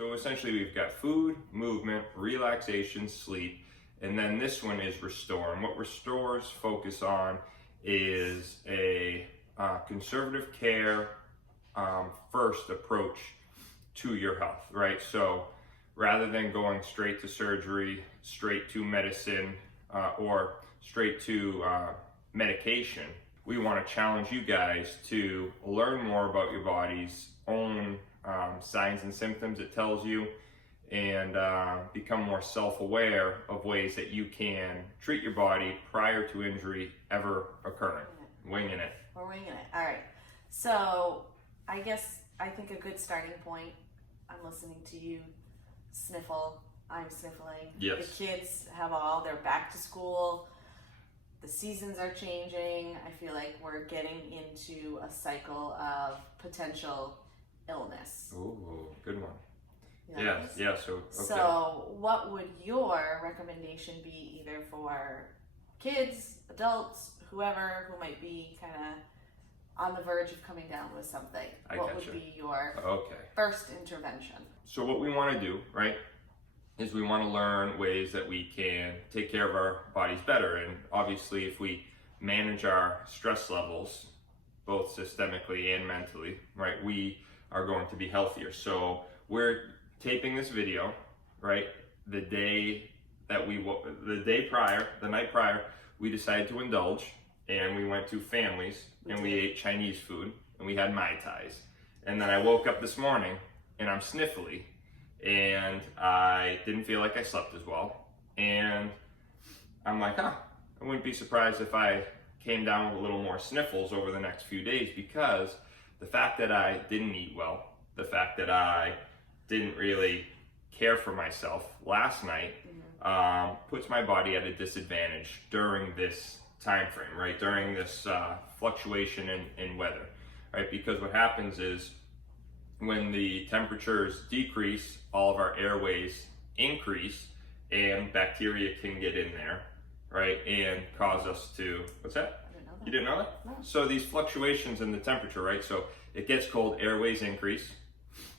So essentially we've got food, movement, relaxation, sleep, and then this one is restore. And what restores focus on is a conservative care first approach to your health, right? So rather than going straight to surgery, straight to medicine, or straight to medication, we want to challenge you guys to learn more about your body's own signs and symptoms it tells you, and become more self-aware of ways that you can treat your body prior to injury ever occurring. Winging it. We're winging it. All right. So I think a good starting point, I'm listening to you sniffle, I'm sniffling. Yes. The kids they're back to school. The seasons are changing. I feel like we're getting into a cycle of potential illness. Ooh, good one. You know Yeah, so, okay. So what would your recommendation be, either for kids, adults, whoever who might be kind of on the verge of coming down with something? What would be your first intervention? So what we want to do, right, is we want to learn ways that we can take care of our bodies better. And obviously if we manage our stress levels, both systemically and mentally, right, we are going to be healthier. So we're taping this video, right, the night prior, we decided to indulge, and we went to families, and we ate Chinese food, and we had Mai Tais. And then I woke up this morning, and I'm sniffly, and I didn't feel like I slept as well. And I'm like, I wouldn't be surprised if I came down with a little more sniffles over the next few days, because the fact that I didn't eat well, the fact that I didn't really care for myself last night, puts my body at a disadvantage during this time frame, right? During this fluctuation in weather, right? Because what happens is when the temperatures decrease, all of our airways increase, and bacteria can get in there, right? And cause us to, what's that? I didn't know that. You didn't know that? No. So these fluctuations in the temperature, right? So it gets cold, airways increase,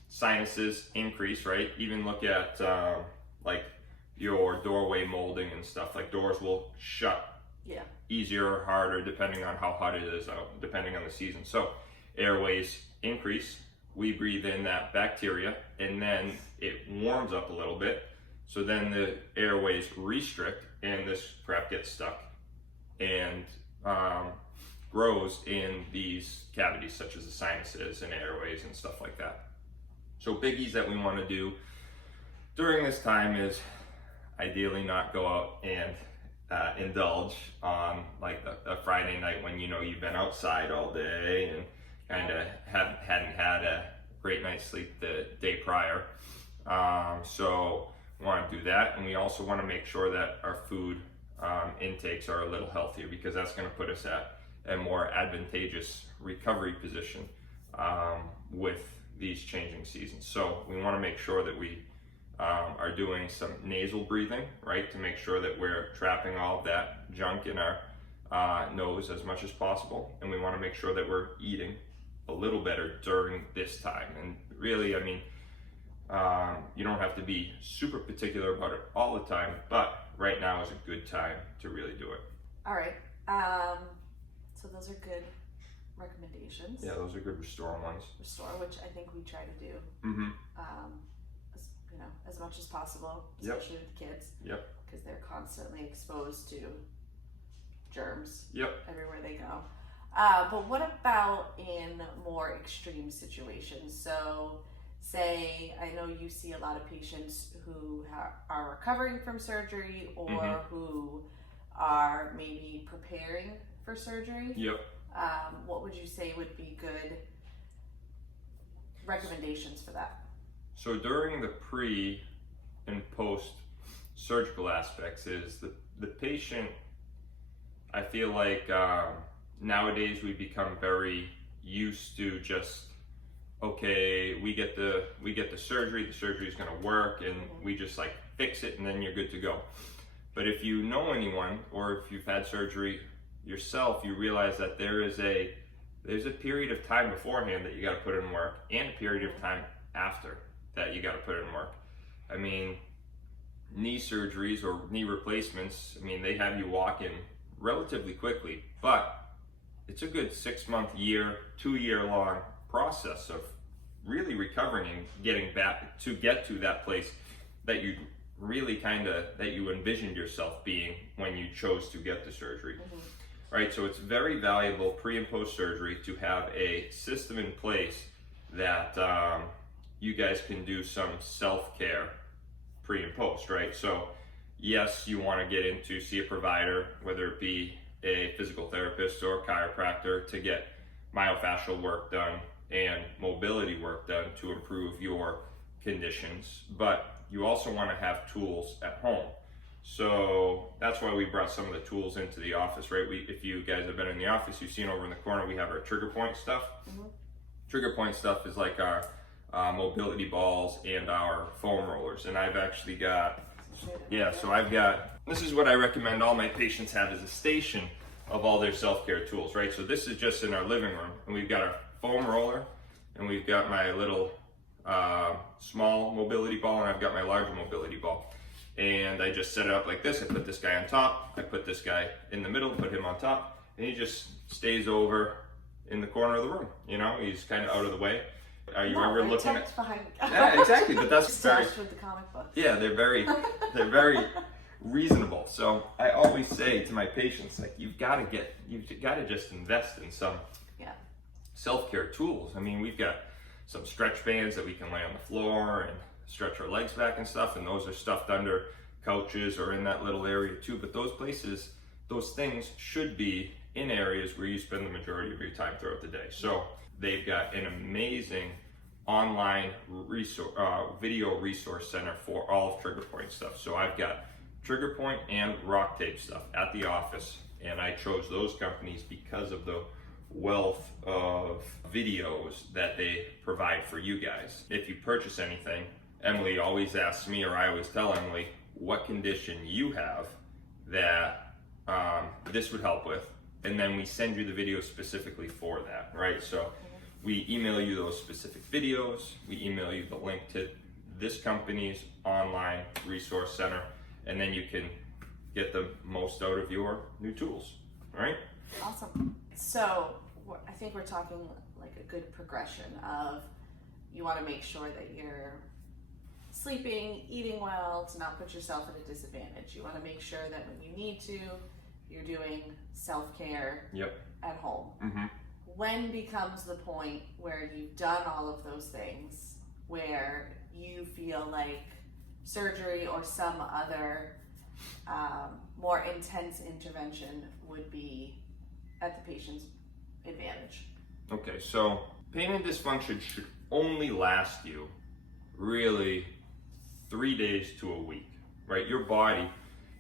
sinuses increase, right? Even look at like your doorway molding and stuff. Like doors will shut easier or harder depending on how hot it is out, depending on the season. So airways increase, we breathe in that bacteria, and then it warms up a little bit. So then the airways restrict, and this crap gets stuck and grows in these cavities, such as the sinuses and airways and stuff like that. So biggies that we want to do during this time is ideally not go out and indulge on like a Friday night when you know you've been outside all day and kind of hadn't had a great night's sleep the day prior. So we want to do that, and we also want to make sure that our food intakes are a little healthier, because that's going to put us at a more advantageous recovery position with these changing seasons. So we want to make sure that we are doing some nasal breathing, right, to make sure that we're trapping all of that junk in our nose as much as possible. And we want to make sure that we're eating a little better during this time. And really, I mean, you don't have to be super particular about it all the time, but right now is a good time to really do it. All right. So those are good recommendations. Yeah, those are good restore ones. Restore, which I think we try to do. As much as possible, especially with the kids. Yep. Because they're constantly exposed to germs. Yep. Everywhere they go. But what about in more extreme situations? So, say, I know you see a lot of patients who are recovering from surgery, or who are maybe preparing for surgery. Yep. What would you say would be good recommendations for that? So during the pre and post surgical aspects is the patient, I feel like nowadays we become very used to just, okay, we get the surgery is going to work, and we just like fix it and then you're good to go. But if you know anyone, or if you've had surgery yourself, you realize that there's a period of time beforehand that you got to put in work, and a period of time after. that you got to put in work. I mean, knee surgeries or knee replacements, I mean, they have you walk in relatively quickly, but it's a good 6 month, year, 2 year long process of really recovering and getting back to get to that place that you really that you envisioned yourself being when you chose to get the surgery. Right, so it's very valuable pre and post surgery to have a system in place that you guys can do some self-care pre and post, right? So yes, you want to get in to see a provider, whether it be a physical therapist or a chiropractor, to get myofascial work done and mobility work done to improve your conditions, but you also want to have tools at home. So that's why we brought some of the tools into the office, right? If you guys have been in the office, you've seen over in the corner, we have our trigger point stuff. Trigger point stuff is like our mobility balls and our foam rollers. And I've actually got, this is what I recommend all my patients have, is a station of all their self-care tools, right? So this is just in our living room, and we've got our foam roller, and we've got my little small mobility ball, and I've got my larger mobility ball. And I just set it up like this. I put this guy on top, I put this guy in the middle, put him on top, and he just stays over in the corner of the room. You know, he's kind of out of the way. Are you ever looking at behind? Yeah, exactly. But that's very with the comic book. Yeah, they're very reasonable. So I always say to my patients, like, you've got to just invest in some self-care tools. I mean, we've got some stretch bands that we can lay on the floor and stretch our legs back and stuff, and those are stuffed under couches or in that little area too. But those things should be in areas where you spend the majority of your time throughout the day. So they've got an amazing online video resource center for all of Trigger Point stuff. So I've got Trigger Point and Rock Tape stuff at the office, and I chose those companies because of the wealth of videos that they provide for you guys. If you purchase anything, Emily always asks me, or I always tell Emily, what condition you have that this would help with, and then we send you the video specifically for that, right? So we email you those specific videos, we email you the link to this company's online resource center, and then you can get the most out of your new tools, right? Awesome. So I think we're talking like a good progression of, you want to make sure that you're sleeping, eating well, to not put yourself at a disadvantage. You want to make sure that when you need to, you're doing self-care at home. When becomes the point where you've done all of those things, where you feel like surgery or some other more intense intervention would be at the patient's advantage? Okay, so pain and dysfunction should only last you really 3 days to a week, right? Your body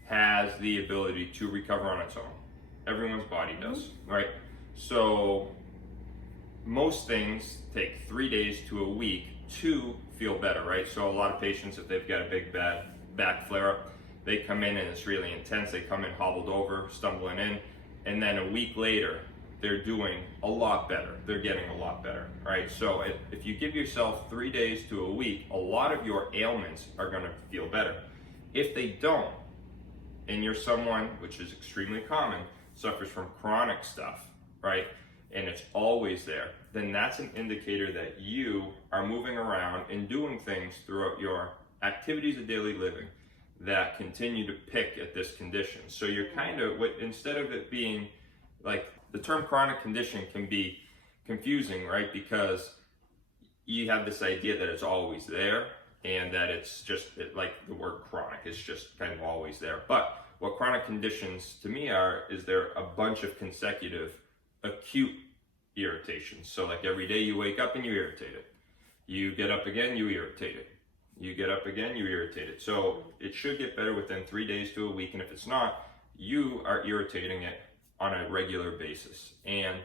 has the ability to recover on its own. Everyone's body does, right? So most things take 3 days to a week to feel better, right? So a lot of patients, if they've got a big bad back flare-up, they come in and it's really intense. They come in hobbled over, stumbling in, and then a week later, they're doing a lot better. They're getting a lot better, right? So if you give yourself 3 days to a week, a lot of your ailments are gonna feel better. If they don't, and you're someone, which is extremely common, suffers from chronic stuff, right? And it's always there, then that's an indicator that you are moving around and doing things throughout your activities of daily living that continue to pick at this condition. So you're kind of, instead of it being like, the term chronic condition can be confusing, right? Because you have this idea that it's always there and that it's just like the word chronic is just kind of always there. But what chronic conditions to me are, is they're a bunch of consecutive acute irritations. So like every day you wake up and you irritate it. You get up again, you irritate it. You get up again, you irritate it. So it should get better within 3 days to a week. And if it's not, you are irritating it on a regular basis. And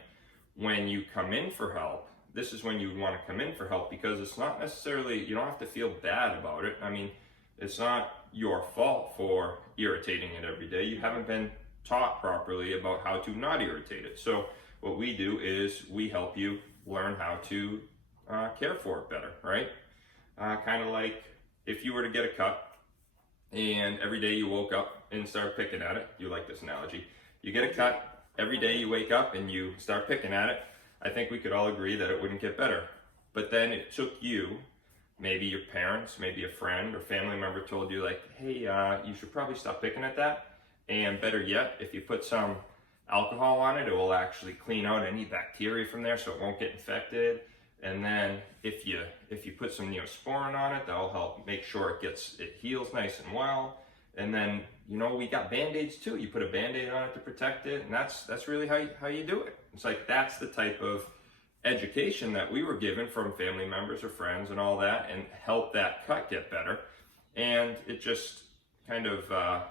when you come in for help, this is when you want to come in for help, because it's not necessarily, you don't have to feel bad about it. I mean, it's not your fault for irritating it every day. You haven't been taught properly about how to not irritate it. So what we do is we help you learn how to care for it better, right? kind of like if you were to get a cut and every day you woke up and started picking at it. You like this analogy. You get a cut, every day you wake up and you start picking at it. I think we could all agree that it wouldn't get better. But then it took you, maybe your parents, maybe a friend or family member told you like, hey, you should probably stop picking at that. And better yet, if you put some alcohol on it, it will actually clean out any bacteria from there so it won't get infected. And then if you put some Neosporin on it, that'll help make sure it heals nice and well. And then, you know, we got Band-Aids too. You put a Band-Aid on it to protect it, and that's really how you do it. It's like that's the type of education that we were given from family members or friends and all that, and help that cut get better. And it just kind of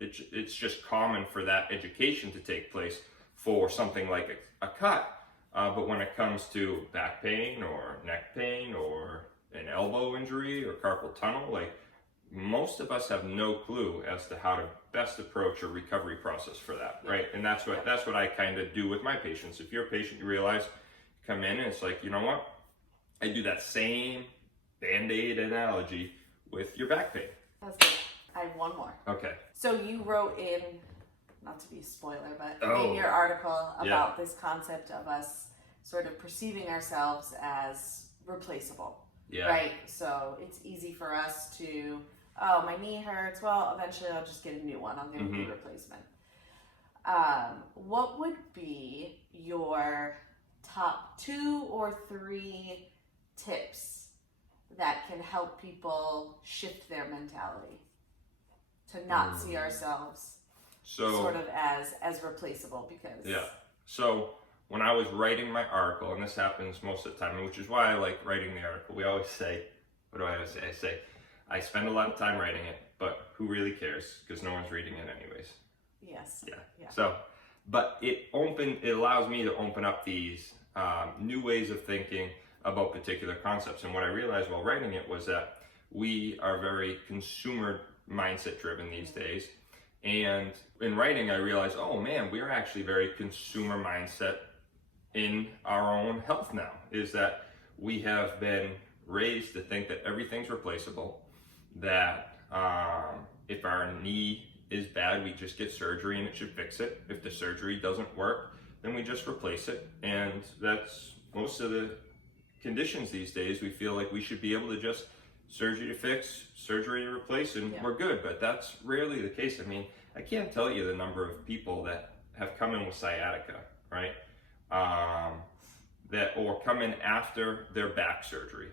it's just common for that education to take place for something like a cut. But when it comes to back pain or neck pain or an elbow injury or carpal tunnel, like most of us have no clue as to how to best approach a recovery process for that, right? And that's what I kind of do with my patients. If you're a patient, you realize, come in and it's like, you know what? I do that same Band-Aid analogy with your back pain. That's good. I have one more. Okay. So you wrote in, not to be a spoiler, but in your article about this concept of us sort of perceiving ourselves as replaceable, right? So it's easy for us to, oh, my knee hurts. Well, eventually I'll just get a new one. I'll get a knee replacement. What would be your top 2 or 3 tips that can help people shift their mentality to not see ourselves sort of as replaceable? Because so when I was writing my article, and this happens most of the time, which is why I like writing the article, we always say, what do I always say? I say, I spend a lot of time writing it, but who really cares? Because no one's reading it anyways. Yes. Yeah. So, but it allows me to open up these new ways of thinking about particular concepts. And what I realized while writing it was that we are very consumer mindset driven these days. And in writing, I realized, oh man, we're actually very consumer mindset in our own health now. Is that we have been raised to think that everything's replaceable, that if our knee is bad, we just get surgery and it should fix it. If the surgery doesn't work, then we just replace it. And that's most of the conditions these days. We feel like we should be able to just surgery to fix, surgery to replace, and we're good. But that's rarely the case. I mean, I can't tell you the number of people that have come in with sciatica, right? Or come in after their back surgery,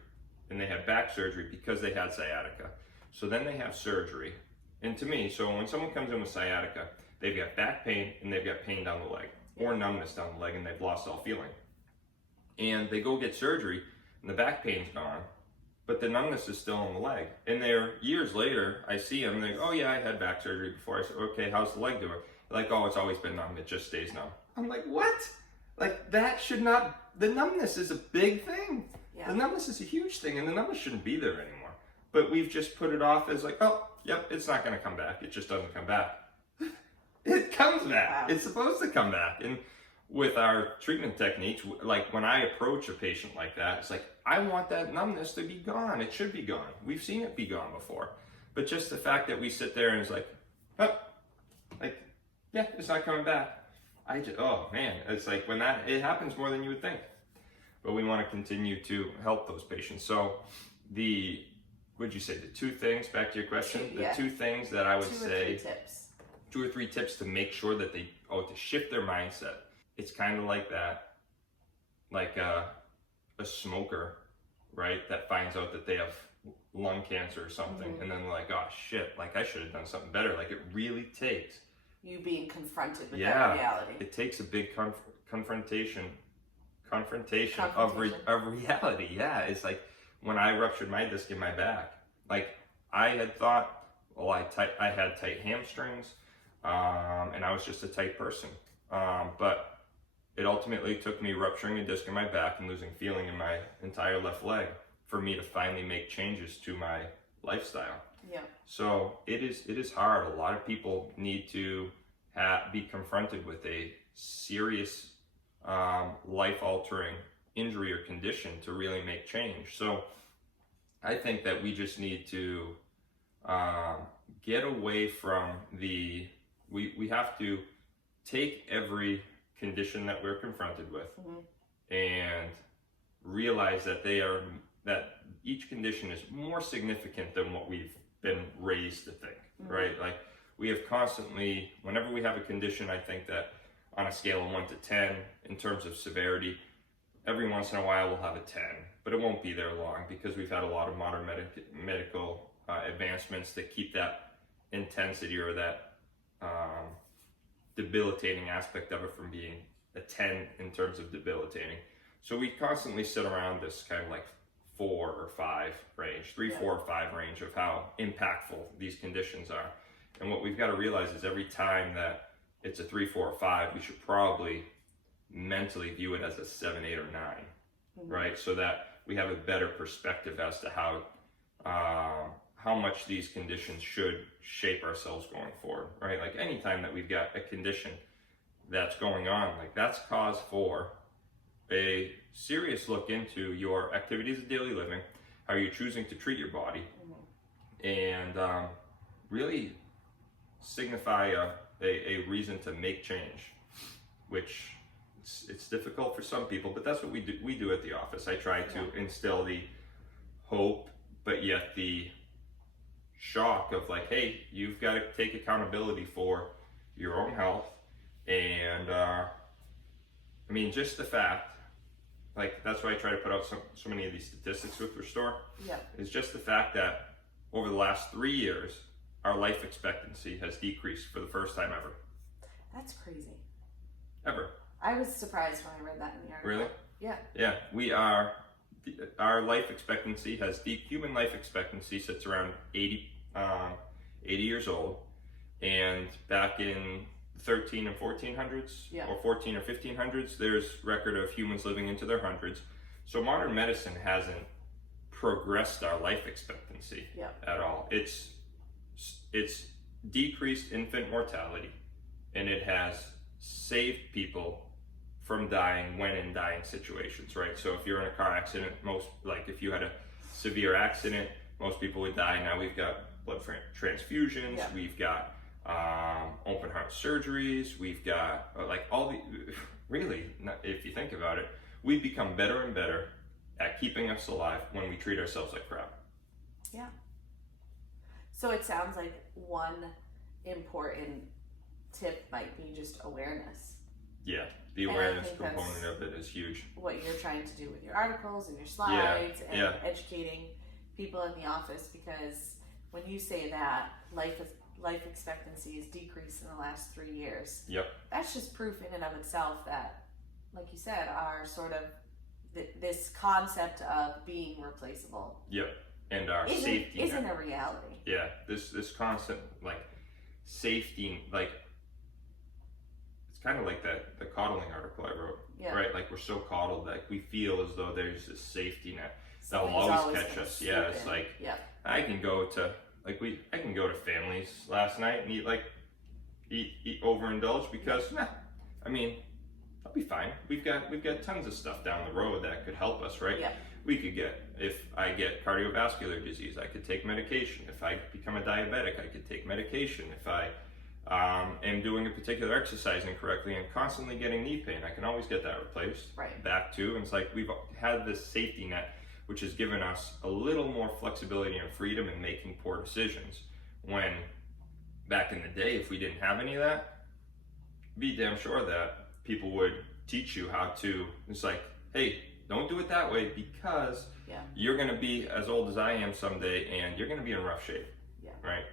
and they have back surgery because they had sciatica. So then they have surgery. And to me, so when someone comes in with sciatica, they've got back pain and they've got pain down the leg or numbness down the leg, and they've lost all feeling. And they go get surgery and the back pain's gone, but the numbness is still in the leg. And they're years later, I see them and they go, oh yeah, I had back surgery before. I said, okay, how's the leg doing? They're like, oh, it's always been numb. It just stays numb. I'm like, what? Like that should not, the numbness is a big thing. Yeah. The numbness is a huge thing, and the numbness shouldn't be there anymore. But we've just put it off as like, oh, yep, it's not going to come back. It just doesn't come back. It comes back. Wow. It's supposed to come back. And with our treatment techniques, like when I approach a patient like that, it's like, I want that numbness to be gone. It should be gone. We've seen it be gone before. But just the fact that we sit there and it's like, oh, like, yeah, it's not coming back. Oh man, it's like when it happens more than you would think. But we want to continue to help those patients. So would you say the 2 things, back to your question, the 2 things that I would say, 2 or 3 tips to make sure that to shift their mindset. It's kind of like that, like a smoker, right? That finds out that they have lung cancer or something, and then they're like, oh shit, like I should have done something better. Like it really takes you being confronted with that reality. It takes a big confrontation of reality. Yeah, it's like when I ruptured my disc in my back, like I had thought, well, I had tight hamstrings, and I was just a tight person. But it ultimately took me rupturing a disc in my back and losing feeling in my entire left leg for me to finally make changes to my lifestyle. Yeah. So it is hard. A lot of people need to be confronted with a serious life-altering injury or condition to really make change. So I think that we just need to get away from we have to take every condition that we're confronted with and realize that that each condition is more significant than what we've been raised to think, right? Like we have constantly, whenever we have a condition, I think that on a scale of 1 to 10 in terms of severity, every once in a while we'll have a 10, but it won't be there long because we've had a lot of modern medical advancements that keep that intensity or that debilitating aspect of it from being a 10 in terms of debilitating. So we constantly sit around this kind of like 4 or 5 range, 3, 4, or 5 range of how impactful these conditions are. And what we've got to realize is every time that it's a 3, 4, or 5, we should probably mentally view it as a 7, 8, or 9, right? So that we have a better perspective as to how much these conditions should shape ourselves going forward, right? Like anytime that we've got a condition that's going on, like that's cause for a serious look into your activities of daily living, how you're choosing to treat your body, and really signify a reason to make change, which it's difficult for some people, but that's what we do at the office. I try to instill the hope, but yet the shock of like, hey, you've got to take accountability for your own health. And I mean, just the fact, like that's why I try to put out so many of these statistics with Restore. It's just the fact that over the last 3 years, our life expectancy has decreased for the first time ever. That's crazy. Ever. I was surprised when I read that in the article. Really? Yeah. Yeah, our life expectancy human life expectancy sits around 80 years old, and back in 13 and 1400s, or 14 or 1500s, there's record of humans living into their hundreds. So modern medicine hasn't progressed our life expectancy at all. It's decreased infant mortality, and it has saved people from dying when in dying situations, right? So if you're in a car accident, if you had a severe accident, most people would die. Now we've got blood transfusions, we've got open heart surgeries, we've got really, if you think about it, we've become better and better at keeping us alive when we treat ourselves like crap. Yeah. So it sounds like one important tip might be just awareness. Yeah, the awareness component of it is huge. What you're trying to do with your articles and your slides and educating people in the office, because when you say that life expectancy has decreased in the last 3 years, that's just proof in and of itself that, like you said, our sort of this concept of being replaceable. And our safety isn't a reality. This constant safety, it's kind of like the coddling article I wrote, right? Like we're so coddled that we feel as though there's this safety net that will always catch us. It's like I can go to families last night and eat overindulge because I mean, I'll be fine. We've got tons of stuff down the road that could help us, right? We could if I get cardiovascular disease, I could take medication. If I become a diabetic, I could take medication. If I am doing a particular exercise incorrectly and constantly getting knee pain, I can always get that replaced back to. And it's like we've had this safety net, which has given us a little more flexibility and freedom in making poor decisions. When back in the day, if we didn't have any of that, be damn sure that people would teach you how to. It's like, hey, don't do it that way because you're going to be as old as I am someday and you're going to be in rough shape, right?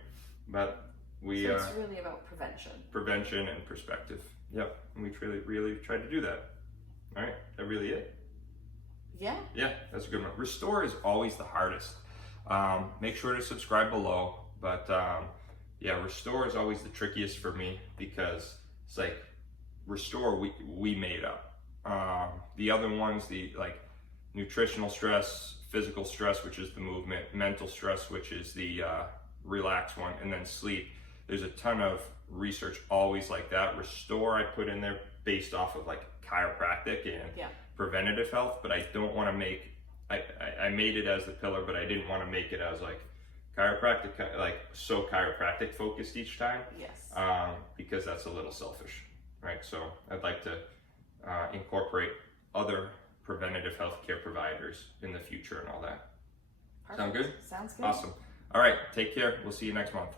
But so it's really about prevention and perspective. And we really try to do that. All right, that really it. Yeah, that's a good one. Restore is always the hardest. Make sure to subscribe below. But Restore is always the trickiest for me because it's like Restore we made up. The other ones, nutritional stress, physical stress, which is the movement, mental stress, which is the relaxed one, and then sleep. There's a ton of research always like that. Restore I put in there based off of chiropractic and preventative health, but I don't want to make I made it as the pillar, but I didn't want to make it as like chiropractic, like so chiropractic focused each time. Yes. Because that's a little selfish, right? So I'd like to incorporate other preventative healthcare providers in the future and all that. Perfect. Sound good? Sounds good. Awesome. All right, take care. We'll see you next month.